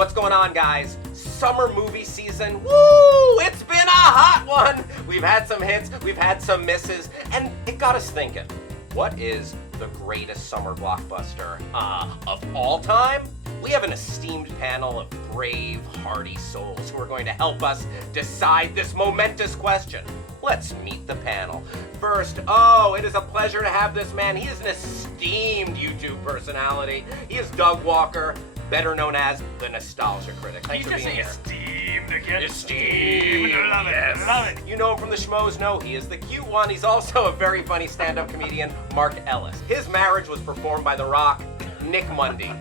What's going on, guys? Summer movie season, woo! It's been a hot one! We've had some hits, we've had some misses, and it got us thinking, what is the greatest summer blockbuster of all time? We have an esteemed panel of brave, hardy souls who are going to help us decide this momentous question. Let's meet the panel. First, it is a pleasure to have this man. He is an esteemed YouTube personality. He is Doug Walker, better known as the Nostalgia Critic. Thanks for being here. Esteemed again. Esteemed. Love it. Yes. Love it. You know him from the Schmoes? No, he is the cute one. He's also a very funny stand-up comedian, Mark Ellis. His marriage was performed by The Rock, Nick Mundy.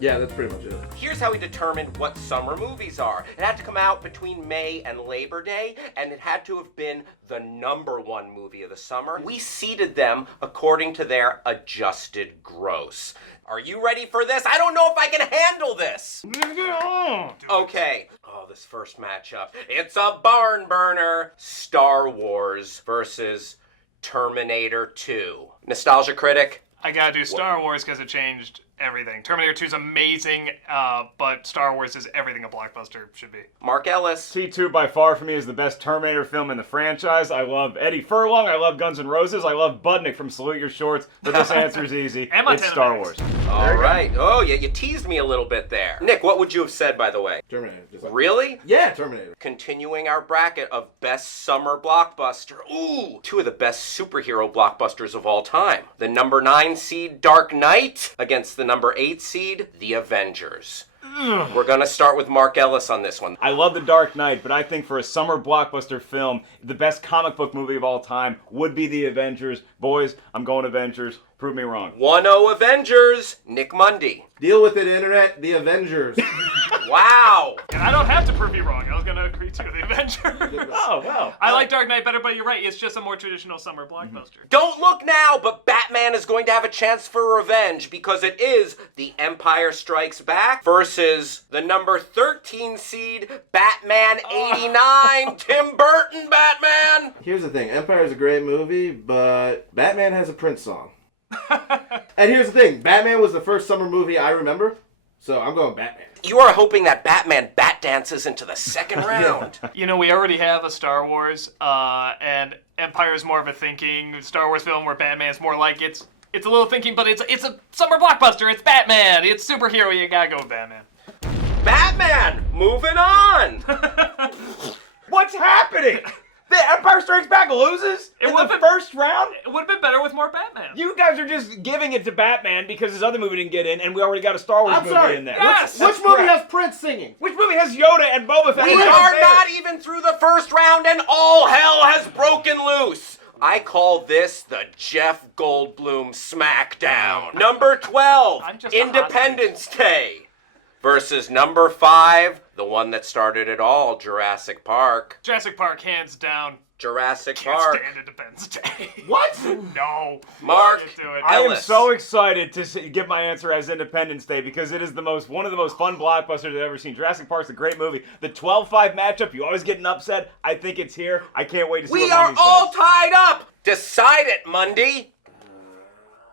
Yeah, that's pretty much it. Here's how we determined what summer movies are. It had to come out between May and Labor Day, and it had to have been the #1 movie of the summer. We seeded them according to their adjusted gross. Are you ready for this? I don't know if I can handle this. Okay. This first matchup. It's a barn burner. Star Wars versus Terminator 2. Nostalgia Critic. I gotta do Star Wars because it changed everything. Terminator 2 is amazing, but Star Wars is everything a blockbuster should be. Mark Ellis. T2 by far for me is the best Terminator film in the franchise. I love Eddie Furlong, I love Guns N' Roses, I love Budnick from Salute Your Shorts, but this answer is easy. It's Star Wars. All right. Oh, yeah, you teased me a little bit there. Nick, what would you have said, by the way? Terminator. Really? Yeah, Terminator. Continuing our bracket of best summer blockbuster. Ooh, two of the best superhero blockbusters of all time. The #9 seed Dark Knight against the #8 seed The Avengers. We're gonna start with Mark Ellis on this one. I love The Dark Knight, but I think for a summer blockbuster film, the best comic book movie of all time would be The Avengers. Boys, I'm going Avengers. Prove me wrong. 1-0 Avengers, Nick Mundy. Deal with it, Internet. The Avengers. Wow. And I don't have to prove you wrong. I was gonna agree to The Avengers. Oh, well. I like Dark Knight better, but you're right. It's just a more traditional summer blockbuster. Don't look now, but Batman is going to have a chance for revenge because it is The Empire Strikes Back versus the #13 seed Batman '89, Tim Burton Batman. Here's the thing. Empire is a great movie, but Batman has a Prince song. And here's the thing. Batman was the first summer movie I remember, so I'm going Batman. You are hoping that Batman bat dances into the second round. You know, we already have a Star Wars, and Empire is more of a thinking Star Wars film where Batman's more like it's a little thinking, but it's a summer blockbuster. It's Batman. It's superhero. You gotta go with Batman. Batman, moving on. What's happening? The Empire Strikes Back loses in the first round? It would have been better with more Batman. You guys are just giving it to Batman because his other movie didn't get in, and we already got a Star Wars movie in there. Yes! Which movie has Prince singing? Which movie has Yoda and Boba Fett? We are not even through the first round and all hell has broken loose. I call this the Jeff Goldblum smackdown. #12, I'm just a hot Independence Day versus #5, the one that started it all, Jurassic Park. Jurassic Park, hands down. Jurassic Can't Park. stand Independence Day. What? No. Mark Can't do it. I am Ellis. so excited to give my answer as Independence Day because it is one of the most fun blockbusters I've ever seen. Jurassic Park's a great movie. The 12-5 matchup, you always get an upset. I think it's here. I can't wait to see We what are Mundy all says. tied up. Decide it, Mundy.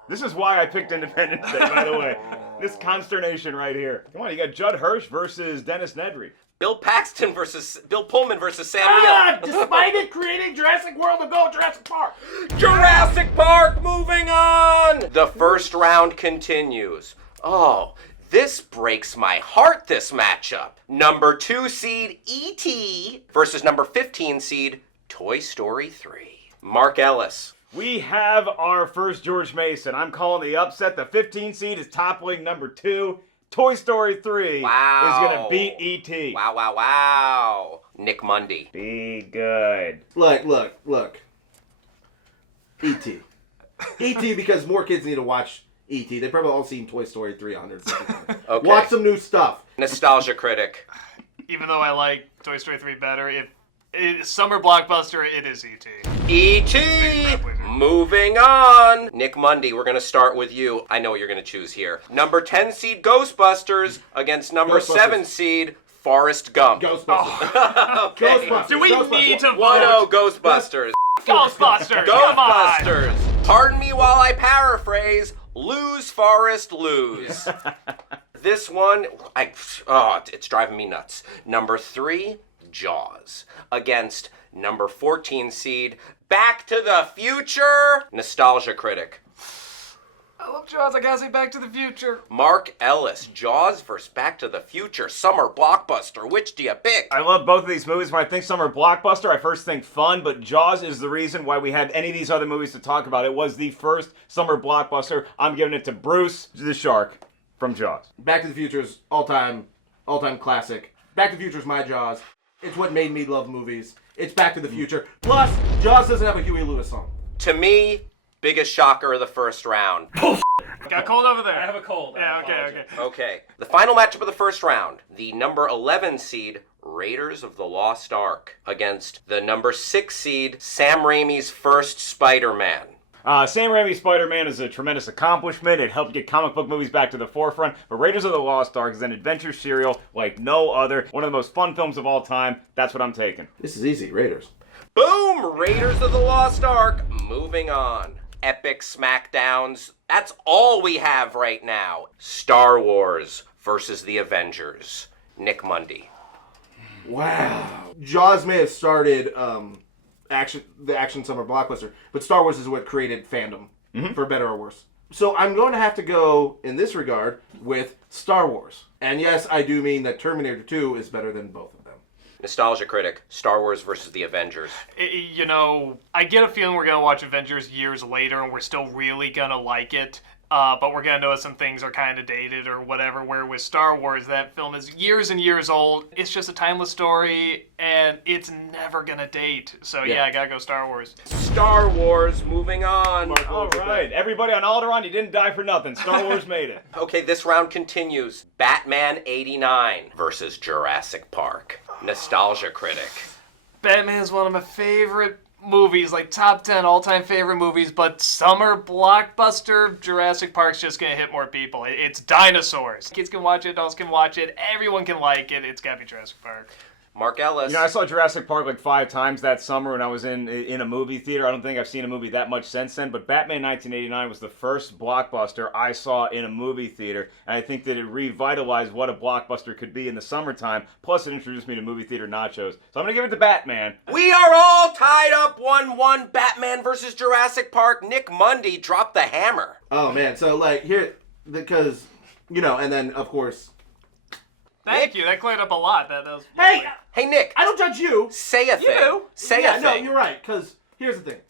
This is why I picked Independence Day, by the way. This consternation right here. Come on, you got Judd Hirsch versus Dennis Nedry. Bill Pullman versus Sam Neill. Despite it creating Jurassic World, we'll go Jurassic Park. Jurassic Park, moving on! The first round continues. Oh, this breaks my heart, this matchup. #2 seed E.T. versus #15 seed Toy Story 3. Mark Ellis. We have our first George Mason. I'm calling the upset. The 15 seed is toppling #2. Toy Story 3 Wow. is going to beat E.T. Wow, wow, wow. Nick Mundy. Be good. Look. E.T. E.T. because more kids need to watch E.T. They've probably all seen Toy Story 3 150 times. Okay. Watch some new stuff. Nostalgia Critic. Even though I like Toy Story 3 better, summer blockbuster, it is E.T. E.T. Moving on. Nick Mundy, we're going to start with you. I know what you're going to choose here. #10 seed Ghostbusters against #7 seed Forrest Gump. Ghostbusters. Okay. Ghostbusters. Do we need to 1-0 vote? Ghostbusters. Ghostbusters! Come on! Ghostbusters. Pardon me while I paraphrase. Lose, Forrest, lose. This one, it's driving me nuts. Number 3, Jaws, against number 14 seed, Back to the Future, Nostalgia Critic. I love Jaws. I gotta say Back to the Future. Mark Ellis, Jaws versus Back to the Future, Summer Blockbuster. Which do you pick? I love both of these movies. When I think Summer Blockbuster, I first think fun, but Jaws is the reason why we had any of these other movies to talk about. It was the first Summer Blockbuster. I'm giving it to Bruce the Shark from Jaws. Back to the Future is all-time classic. Back to the Future is my Jaws. It's what made me love movies. It's Back to the Future. Plus, Jaws doesn't have a Huey Lewis song. To me, biggest shocker of the first round. Got cold over there. I have a cold. Yeah, okay. Okay. The final matchup of the first round. The number 11 seed, Raiders of the Lost Ark, against the number 6 seed, Sam Raimi's first Spider-Man. Sam Raimi's Spider-Man is a tremendous accomplishment. It helped get comic book movies back to the forefront. But Raiders of the Lost Ark is an adventure serial like no other. One of the most fun films of all time. That's what I'm taking. This is easy, Raiders. Boom! Raiders of the Lost Ark. Moving on. Epic smackdowns. That's all we have right now. Star Wars versus the Avengers. Nick Mundy. Wow. Jaws may have started the action summer blockbuster, but Star Wars is what created fandom, for better or worse. So I'm going to have to go, in this regard, with Star Wars. And yes, I do mean that Terminator 2 is better than both of them. Nostalgia Critic. Star Wars versus the Avengers. You know, I get a feeling we're gonna watch Avengers years later and we're still really gonna like it. But we're gonna notice some things are kind of dated or whatever, where with Star Wars, that film is years and years old. It's just a timeless story, and it's never gonna date. So yeah, I gotta go Star Wars. Star Wars, moving on. All right, everybody on Alderaan, you didn't die for nothing. Star Wars made it. Okay, this round continues. Batman 89 versus Jurassic Park. Nostalgia Critic. Batman is one of my favorite movies, like top 10 all-time favorite movies, but Summer Blockbuster, Jurassic Park's just gonna hit more people. It's dinosaurs. Kids can watch it, adults can watch it, everyone can like it. It's gotta be Jurassic Park. Mark Ellis. You know, I saw Jurassic Park like 5 times that summer when I was in a movie theater. I don't think I've seen a movie that much since then, but Batman 1989 was the first blockbuster I saw in a movie theater, and I think that it revitalized what a blockbuster could be in the summertime, plus it introduced me to movie theater nachos. So I'm going to give it to Batman. We are all tied up 1-1. Batman versus Jurassic Park. Nick Mundy dropped the hammer. Oh, man. So, like, here, because, you know, and then, of course... Thank you. That cleared up a lot. That was Hey, Nick. I don't judge you. Say a thing. do. Say Yeah, a no, thing. you're right, because here's the thing.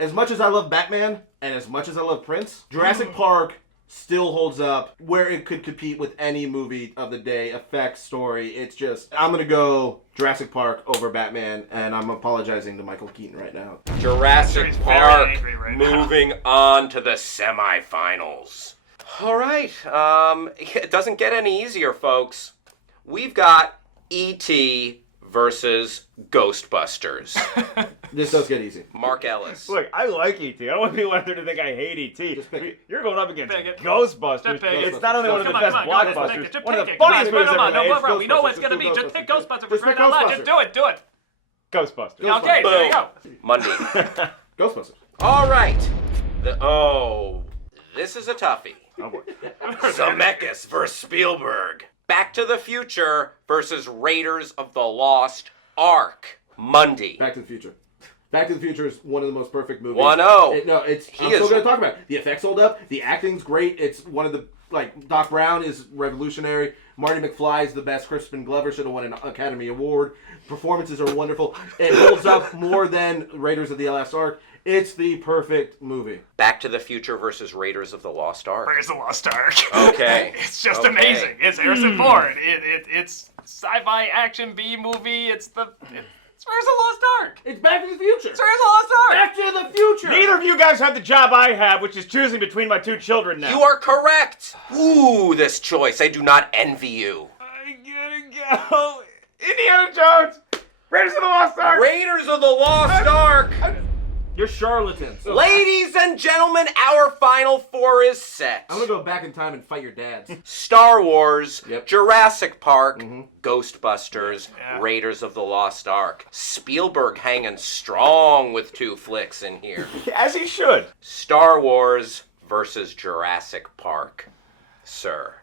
As much as I love Batman, and as much as I love Prince, Jurassic Park still holds up where it could compete with any movie of the day, effects, story. It's just, I'm going to go Jurassic Park over Batman, and I'm apologizing to Michael Keaton right now. Jurassic He's very Park. angry right now. Moving on to the semifinals. All right. It doesn't get any easier, folks. We've got E.T. versus Ghostbusters. This does get easy. Mark Ellis. Look, I like E.T. I don't want people out there to think I hate E.T. Just pick it. You're going up against Pick it. Ghostbusters. Just pick it. It's not only one of the Come best on, guys, blockbusters, pick it. Just one of pick the it. funniest movies Come on, ever no made. go around. We know what it's Ghostbusters. gonna be. Just pick Ghostbusters. Just For pick crying out loud. Ghostbusters. Just do it. Do it. Ghostbusters. Okay, there you go. Mundy. Ghostbusters. All right. This is a toughie. Oh, boy. Zemeckis versus Spielberg. Back to the Future versus Raiders of the Lost Ark. Mundy. Back to the Future. Back to the Future is one of the most perfect movies. 1-0. I'm He still is- going to talk about it. The effects hold up. The acting's great. It's one of the, like, Doc Brown is revolutionary. Marty McFly is the best. Crispin Glover should have won an Academy Award. Performances are wonderful. It holds up more than Raiders of the Lost Ark. It's the perfect movie. Back to the Future versus Raiders of the Lost Ark. Where's the Lost Ark? Okay. It's just Okay. amazing. It's Harrison Ford. It's sci-fi action B movie. It's Where's the Lost Ark? It's Back to the Future. Where's the Lost Ark? Back to the Future. Neither of you guys have the job I have, which is choosing between my 2 children now. You are correct. Ooh, this choice. I do not envy you. I gotta go. Indiana Jones. Raiders of the Lost Ark. Raiders of the Lost Ark. You're charlatans. Ladies and gentlemen, our final 4 is set. I'm going to go back in time and fight your dads. Star Wars, Yep. Jurassic Park, Mm-hmm. Ghostbusters, Yeah. Raiders of the Lost Ark. Spielberg hanging strong with 2 flicks in here. As he should. Star Wars versus Jurassic Park. sir?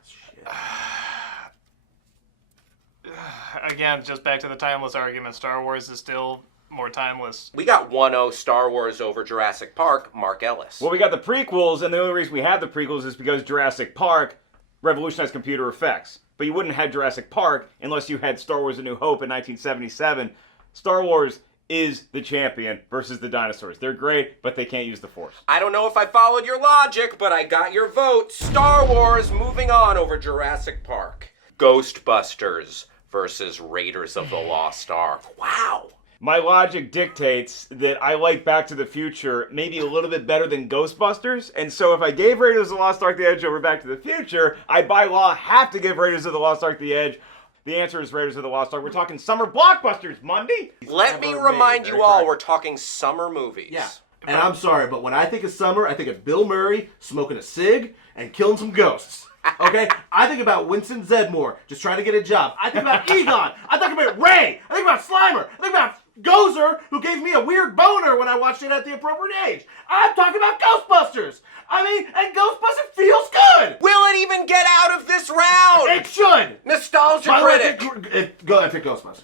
Again, just back to the timeless argument. Star Wars is still more timeless. We got 1-0 Star Wars over Jurassic Park, Mark Ellis. Well, we got the prequels, and the only reason we have the prequels is because Jurassic Park revolutionized computer effects. But you wouldn't have Jurassic Park unless you had Star Wars A New Hope in 1977. Star Wars is the champion versus the dinosaurs. They're great, but they can't use the Force. I don't know if I followed your logic, but I got your vote. Star Wars moving on over Jurassic Park. Ghostbusters versus Raiders of the Lost Ark. Wow. My logic dictates that I like Back to the Future maybe a little bit better than Ghostbusters, and so if I gave Raiders of the Lost Ark the edge over Back to the Future, I by law have to give Raiders of the Lost Ark the edge. The answer is Raiders of the Lost Ark. We're talking summer blockbusters, Mundy. Let me remind you all, we're talking summer movies. Yeah. And I'm sorry, but when I think of summer, I think of Bill Murray smoking a cig and killing some ghosts. Okay? I think about Winston Zedmore just trying to get a job. I think about Egon. I think about Ray. I think about Slimer. I think about Gozer, who gave me a weird boner when I watched it at the appropriate age. I'm talking about Ghostbusters. I mean, and Ghostbusters feels good. Will it even get out of this round? It should. Nostalgia Critic. Go ahead, pick Ghostbusters.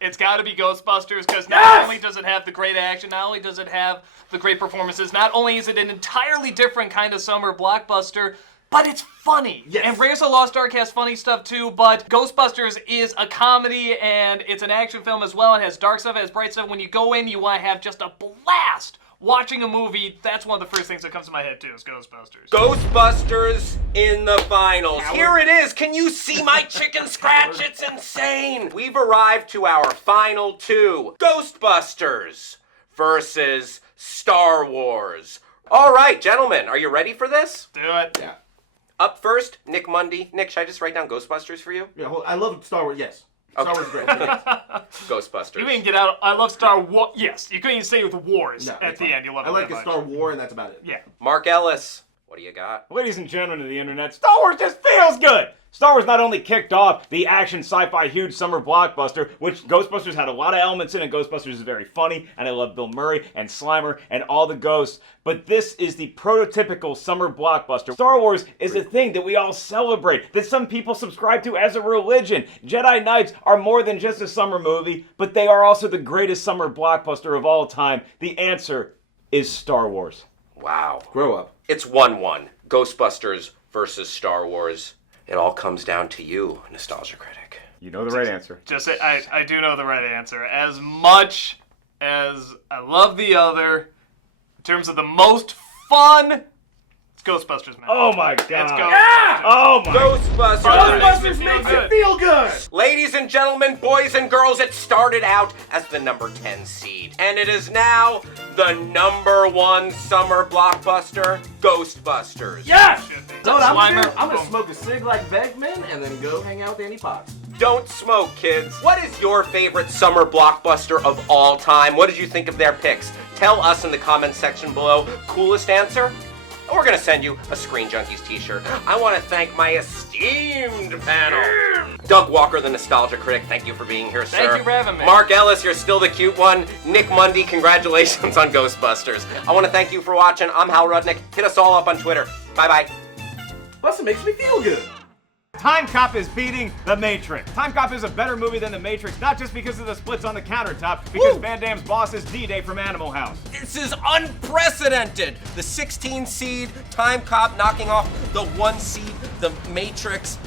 It's got to be Ghostbusters because not only does it have the great action, not only does it have the great performances, not only is it an entirely different kind of summer blockbuster, but it's funny. Yes. And Raiders of the Lost Ark has funny stuff too, but Ghostbusters is a comedy and it's an action film as well. It has dark stuff, it has bright stuff. When you go in, you want to have just a blast watching a movie. That's one of the first things that comes to my head too, is Ghostbusters. Ghostbusters in the finals. Here it is. Can you see my chicken scratch? It's insane. We've arrived to our final two. Ghostbusters versus Star Wars. All right, gentlemen, are you ready for this? Do it. Yeah. Up first, Nick Mundy. Nick, should I just write down Ghostbusters for you? Yeah, I love Star Wars, yes. Star Wars is great. Yes. Ghostbusters. You can get out. I love Star Wars. Yes, you couldn't even say with wars No, at the end. You love it I like that a much. Star War, and that's about it. Yeah. Mark Ellis, what do you got? Ladies and gentlemen of the internet, Star Wars just feels good! Star Wars not only kicked off the action sci-fi huge summer blockbuster, which Ghostbusters had a lot of elements in, and Ghostbusters is very funny, and I love Bill Murray and Slimer and all the ghosts, but this is the prototypical summer blockbuster. Star Wars is a thing that we all celebrate, that some people subscribe to as a religion. Jedi Knights are more than just a summer movie, but they are also the greatest summer blockbuster of all time. The answer is Star Wars. Wow. Grow up. It's 1-1. Ghostbusters versus Star Wars. It all comes down to you, Nostalgia Critic. You know the right answer. Just I do know the right answer. As much as I love the other, in terms of the most fun, it's Ghostbusters, man. Oh my god. It's Ghostbusters. Yeah! Oh my Ghostbusters. Ghostbusters makes it feel good! Ladies and gentlemen, boys and girls, it started out as the number 10 seed. And it is now the number 1 summer blockbuster, Ghostbusters. Yes! Should be. So what I'm Slimer, gonna do? I'm gonna boom. smoke a cig like Vegman and then go hang out with Annie Potts. Don't smoke, kids. What is your favorite summer blockbuster of all time? What did you think of their picks? Tell us in the comments section below. Coolest answer? We're gonna send you a Screen Junkies t-shirt. I wanna thank my esteemed panel. Doug Walker, the Nostalgia Critic, thank you for being here, sir. Thank you for having me. Mark Ellis, you're still the cute one. Nick Mundy, congratulations on Ghostbusters. I wanna thank you for watching. I'm Hal Rudnick. Hit us all up on Twitter. Bye-bye. Plus, it makes me feel good. Time Cop is beating The Matrix. Time Cop is a better movie than The Matrix, not just because of the splits on the countertop, because Van Damme's boss is D-Day from Animal House. This is unprecedented. The 16 seed Time Cop knocking off the 1 seed, The Matrix.